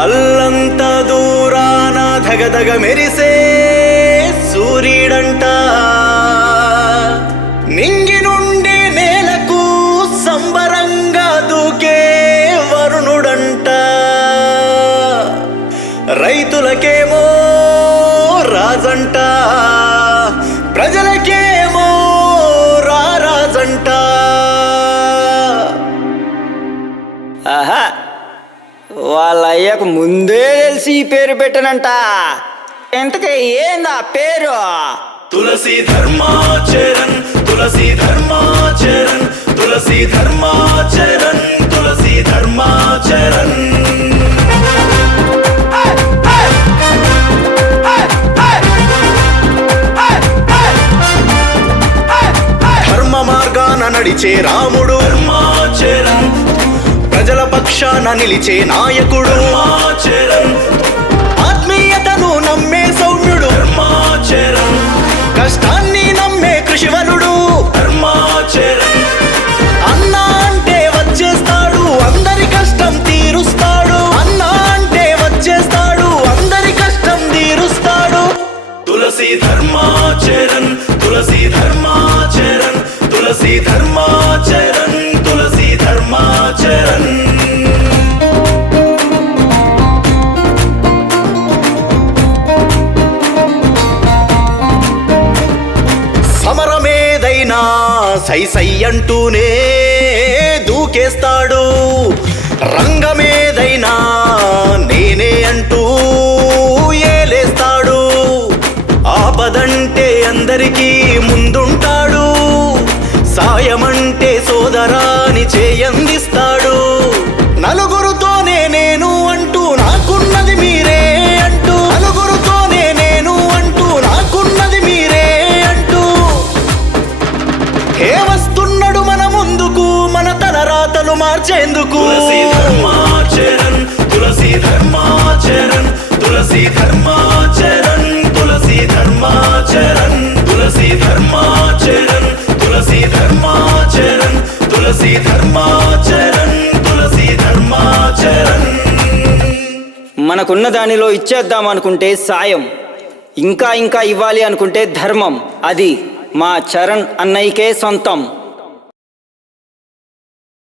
అల్లంత దూరాన ధగధగ మెరిసే సూర్యుడంట, నింగి నుండి నేలకు సంబరంగా దూకే వరుణుడంట. రైతులకేమో రాజంట, ప్రజలకేమో రారాజంట. ఆహా, వాళ్ళ అయ్యకు ముందే తెలిసి ఈ పేరు పెట్టనంట. ఇంతకీ ఏందా పేరు? తులసి ధర్మాచరన్, తులసి ధర్మాచరన్, తులసి ధర్మాచరన్, తులసి ధర్మాచరన్. ధర్మ మార్గాన నడిచే రాముడు ధర్మాచరన్, ప్రజల పక్షాన నిలిచే నాయకుడు ధర్మాచరన్, ఆత్మీయతను నమ్మే సౌమ్యుడు ధర్మాచరన్, కష్టాన్ని నమ్మే కృషివలుడు ధర్మాచరన్. అన్నా అంటే వచ్చేస్తాడు, అందరి కష్టం తీరుస్తాడు. అన్నా అంటే వచ్చేస్తాడు, అందరి కష్టం తీరుస్తాడు. తులసి ధర్మాచరన్, తులసి ధర్మాచరన్, తులసి ధర్మాచరన్, తులసి ధర్మాచరన్. సమరమేదైనా సై సై అంటూనే దూకేస్తాడు, రంగమేదైనా నేనే అంటూ ఏలేస్తాడు. ఆపదంటే అందరికీ ముందుంటాడు, సాయమంటే సోదరాని చేయందిస్తాడు. నలుగురుతోనే నేను అంటూ నాకున్నది మీరే అంటూ, నలుగురుతోనే నేను అంటూ నాకున్నది మీరే అంటూ ఏ వస్తున్నాడు మన ముందుకు, మన తలరాతలు మార్చేందుకు. తులసి ధర్మాచరన్, తులసి ధర్మాచరన్, తులసి ధర్మాచరన్, తులసి ధర్మాచరన్, తులసి ధర్మాచరన్, తులసి ధర్మాచరన్, తులసి ధర్మాచరన్, తులసి ధర్మాచరన్. మనకున్న దానిలో ఇచ్చేద్దాం అనుకుంటే సాయం, ఇంకా ఇంకా ఇవ్వాలి అనుకుంటే ధర్మం. అది మా చరణ్ అన్నయ్యకే సొంతం.